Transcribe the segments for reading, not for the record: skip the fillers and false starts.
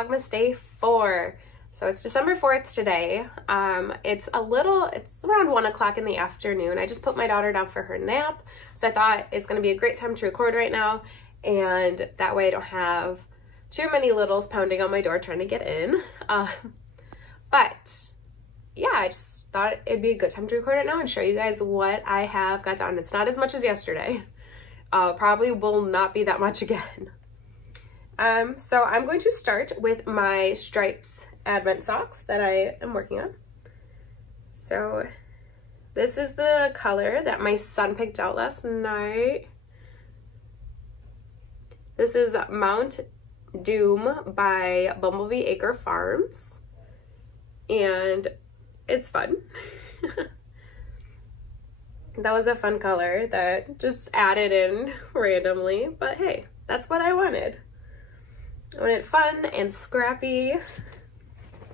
Vlogmas day 4. So it's December 4th today. It's around 1 o'clock in the afternoon. I just put my daughter down for her nap. So I thought it's gonna be a great time to record right now. And that way I don't have too many littles pounding on my door trying to get in. But yeah, I just thought it'd be a good time to record it now and show you guys what I have got done. It's not as much as yesterday. Probably will not be that much again. So I'm going to start with my stripes advent socks that I am working on. So this is the color that my son picked out last night. This is Mount Doom by Bumblebee Acre Farms, and it's fun. That was a fun color that just added in randomly, but hey, that's what I wanted. I wanted fun and scrappy,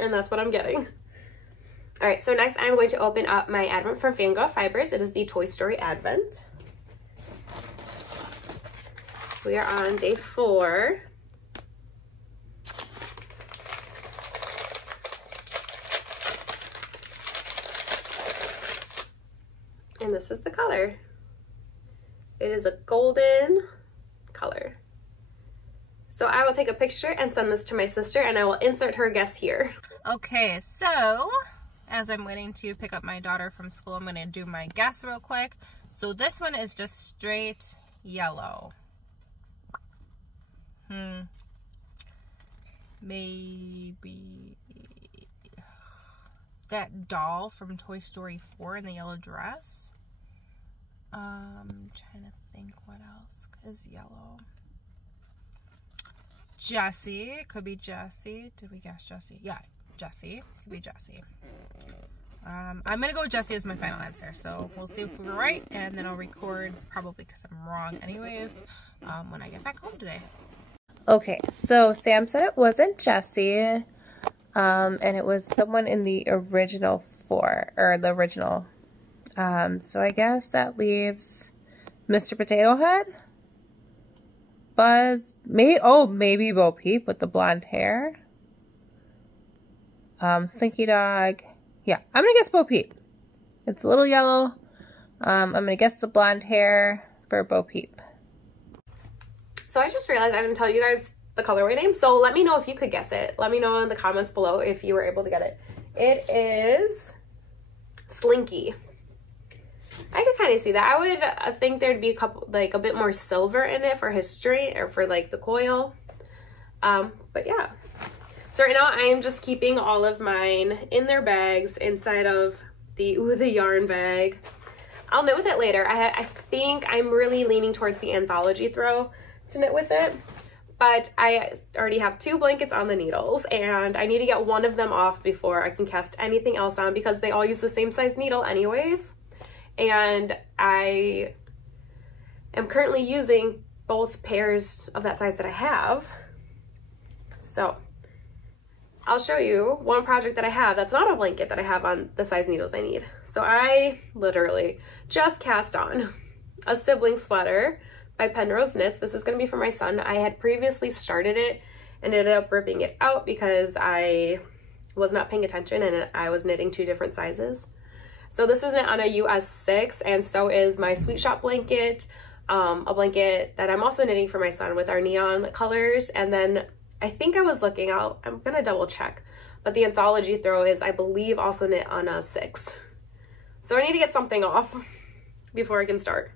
and that's what I'm getting. All right, so next I'm going to open up my Advent from Fangirl Fibers. It is the Toy Story Advent. We are on day 4. And this is the color. It is a golden color. So I will take a picture and send this to my sister, and I will insert her guess here. Okay, so as I'm waiting to pick up my daughter from school, I'm gonna do my guess real quick. So this one is just straight yellow. Maybe that doll from Toy Story 4 in the yellow dress. Trying to think what else is yellow. Jessie, it could be Jessie. Did we guess Jessie? Yeah, Jessie, could be Jessie. I'm gonna go with Jessie as my final answer. So we'll see if we were right, and then I'll record probably because I'm wrong anyways when I get back home today. Okay, so Sam said it wasn't Jessie, and it was someone in the original 4, or the original. So I guess that leaves Mr. Potato Head, Buzz, maybe Bo Peep with the blonde hair, Slinky Dog. Yeah, I'm gonna guess Bo Peep. It's a little yellow. I'm gonna guess the blonde hair for Bo Peep. So I just realized I didn't tell you guys the colorway name, so let me know if you could guess it. Let me know in the comments below if you were able to get it. It is Slinky. I could kind of see that. I would think there'd be a bit more silver in it for history, or for like the coil. But yeah. So right now I am just keeping all of mine in their bags inside of the yarn bag. I'll knit with it later. I think I'm really leaning towards the anthology throw to knit with it. But I already have 2 blankets on the needles, and I need to get one of them off before I can cast anything else on, because they all use the same size needle anyways. And I am currently using both pairs of that size that I have. So I'll show you one project that I have that's not a blanket that I have on the size needles I need. So I literally just cast on a sibling sweater by Penrose Knits. This is going to be for my son. I had previously started it and ended up ripping it out because I was not paying attention and I was knitting 2 different sizes. So this is knit on a US 6, and so is my Sweet Shop blanket, a blanket that I'm also knitting for my son with our neon colors. And then I think I was looking out, I'm gonna double check, but the anthology throw is, I believe, also knit on a 6. So I need to get something off before I can start.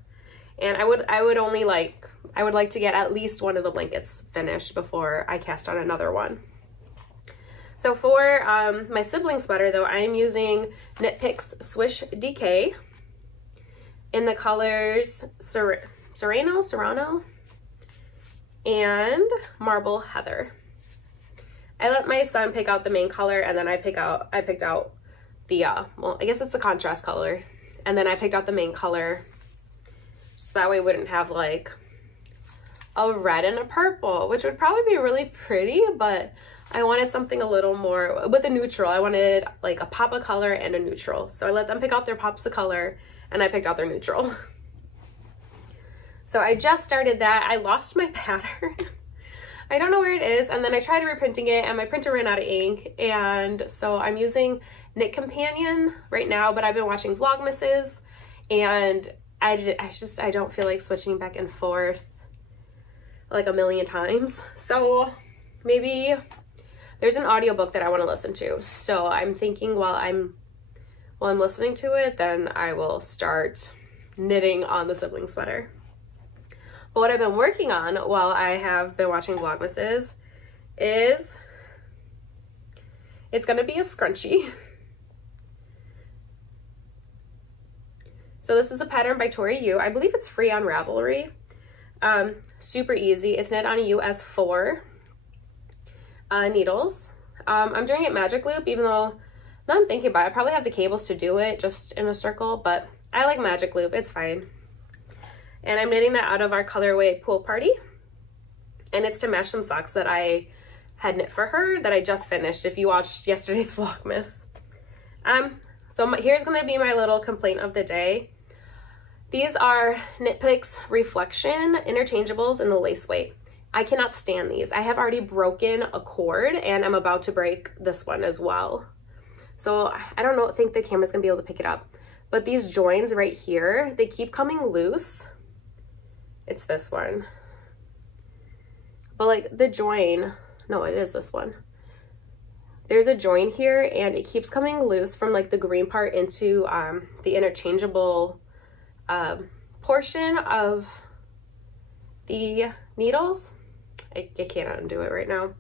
And I would like to get at least one of the blankets finished before I cast on another one. So for my sibling sweater though, I am using Knit Picks Swish DK in the colors Serrano, and Marble Heather. I let my son pick out the main color, and then I picked out the, well, I guess it's the contrast color. And then I picked out the main color, so that way we wouldn't have like a red and a purple, which would probably be really pretty, but I wanted something a little more with a neutral. I wanted like a pop of color and a neutral. So I let them pick out their pops of color, and I picked out their neutral. So I just started that. I lost my pattern. I don't know where it is, and then I tried reprinting it and my printer ran out of ink, and so I'm using Knit Companion right now, but I've been watching Vlogmases, and I don't feel like switching back and forth like a million times. So maybe there's an audiobook that I want to listen to, so I'm thinking while I'm listening to it, then I will start knitting on the sibling sweater. But what I've been working on while I have been watching Vlogmases is it's going to be a scrunchie. So this is a pattern by Tori Yu. I believe it's free on Ravelry. Super easy. It's knit on a US 4 needles. I'm doing it magic loop, even though now I'm thinking about it, I probably have the cables to do it just in a circle, but I like magic loop. It's fine. And I'm knitting that out of our colorway Pool Party. And it's to match some socks that I had knit for her that I just finished, if you watched yesterday's Vlogmas. So here's going to be my little complaint of the day. These are Knit Picks Reflection Interchangeables in the lace weight. I cannot stand these. I have already broken a cord and I'm about to break this one as well. So I don't think the camera's going to be able to pick it up. But these joins right here, they keep coming loose. It's this one. But like the join, no, it is this one. There's a join here and it keeps coming loose from like the green part into the interchangeable portion of the needles. I can't undo it right now.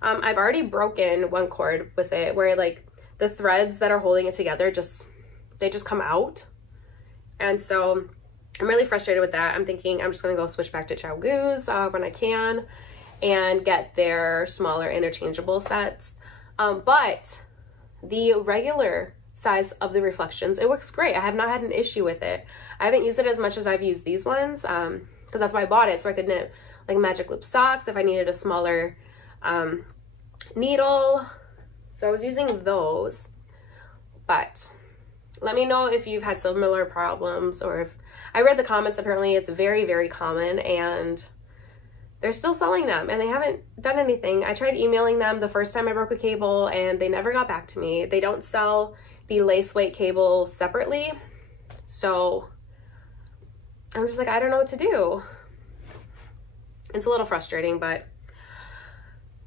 I've already broken one cord with it where like the threads that are holding it together they just come out. And so I'm really frustrated with that. I'm thinking I'm just gonna go switch back to Chow Goose when I can and get their smaller interchangeable sets. But the regular size of the reflections, it works great. I have not had an issue with it. I haven't used it as much as I've used these ones because that's why I bought it, so I could knit like magic loop socks if I needed a smaller needle. So I was using those. But let me know if you've had similar problems, or if I read the comments, apparently it's very, very common and they're still selling them and they haven't done anything. I tried emailing them the first time I broke a cable and they never got back to me. They don't sell the lace weight cable separately. So I'm just like, I don't know what to do. It's a little frustrating, but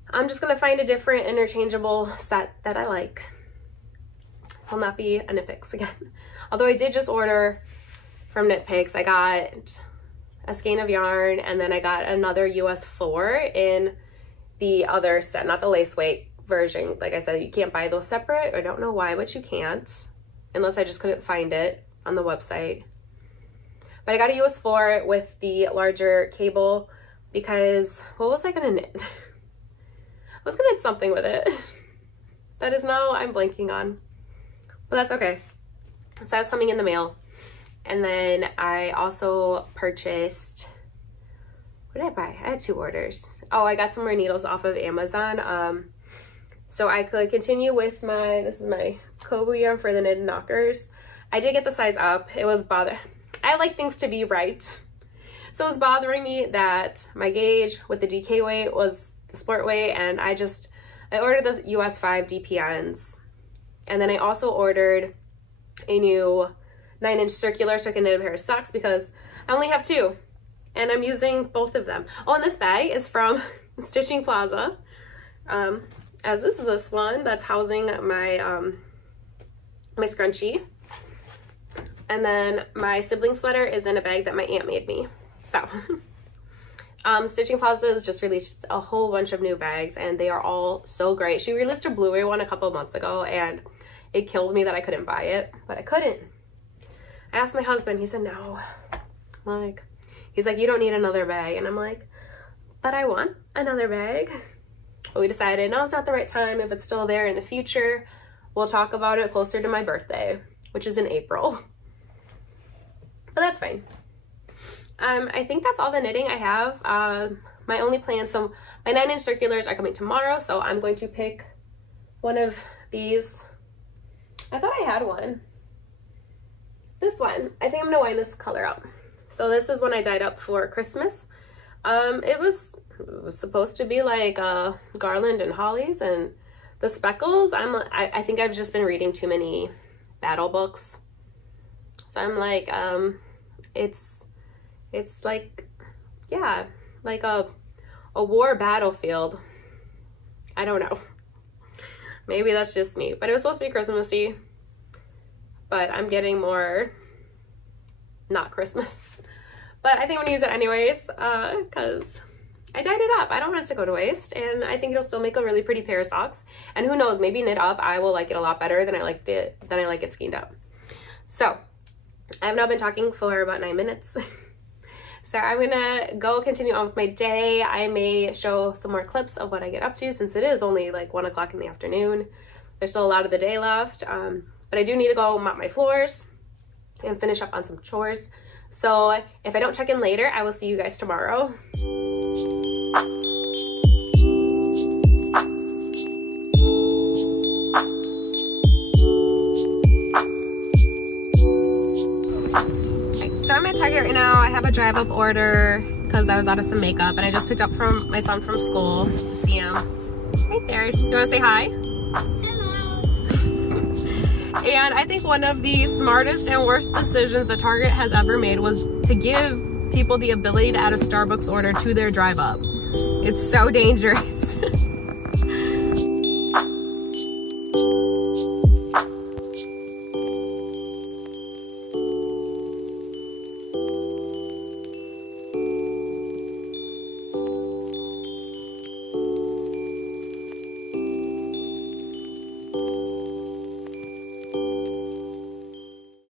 I'm just gonna find a different interchangeable set that I like. Will not be a Knit Picks again. Although I did just order from Knit Picks. I got a skein of yarn and then I got another US 4 in the other set, not the lace weight version. Like I said, you can't buy those separate. I don't know why, but you can't, unless I just couldn't find it on the website. But I got a US 4 with the larger cable because what was I gonna knit? I was gonna knit something with it. That is now I'm blanking on. But that's okay. So it's coming in the mail. And then I also purchased, what did I buy? I had 2 orders. Oh, I got some more needles off of Amazon. So I could continue with this is my Kobu yarn for the knitted knockers. I did get the size up. It was I like things to be right. So it was bothering me that my gauge with the DK weight was the sport weight, and I ordered the US 5 DPNs. And then I also ordered a new 9-inch circular so I can knit a pair of socks because I only have 2 and I'm using both of them. Oh, and this bag is from Stitching Plaza, as is this one that's housing my my scrunchie. And then my sibling sweater is in a bag that my aunt made me. So Stitching Plaza has just released a whole bunch of new bags and they are all so great. She released a blueberry one a couple of months ago and it killed me that I couldn't buy it, but I couldn't. I asked my husband, he said no. He's like, you don't need another bag. And I'm like, but I want another bag. But we decided now's not the right time. If it's still there in the future, we'll talk about it closer to my birthday, which is in April. But that's fine. I think that's all the knitting I have. My only plan, so my 9-inch circulars are coming tomorrow, so I'm going to pick one of these. I thought I had one. This one. I think I'm gonna wind this color up. So this is one I dyed up for Christmas. It was it was supposed to be like garland and hollies, and the speckles, I think I've just been reading too many battle books. So I'm like, it's like, yeah, like a war battlefield. I don't know. Maybe that's just me, but it was supposed to be Christmassy, but I'm getting more not Christmas. But I think I'm gonna use it anyways, because I dyed it up. I don't want it to go to waste, and I think it'll still make a really pretty pair of socks. And who knows, maybe knit up, I will like it a lot better than I like it skeined up. So I have now been talking for about 9 minutes. So I'm gonna go continue on with my day. I may show some more clips of what I get up to, since it is only like 1 o'clock in the afternoon. There's still a lot of the day left, but I do need to go mop my floors and finish up on some chores. So if I don't check in later, I will see you guys tomorrow. So I'm at Target right now. I have a drive up order because I was out of some makeup, and I just picked up from my son from school. See him right there. Do you want to say hi? And I think one of the smartest and worst decisions that Target has ever made was to give people the ability to add a Starbucks order to their drive up. It's so dangerous.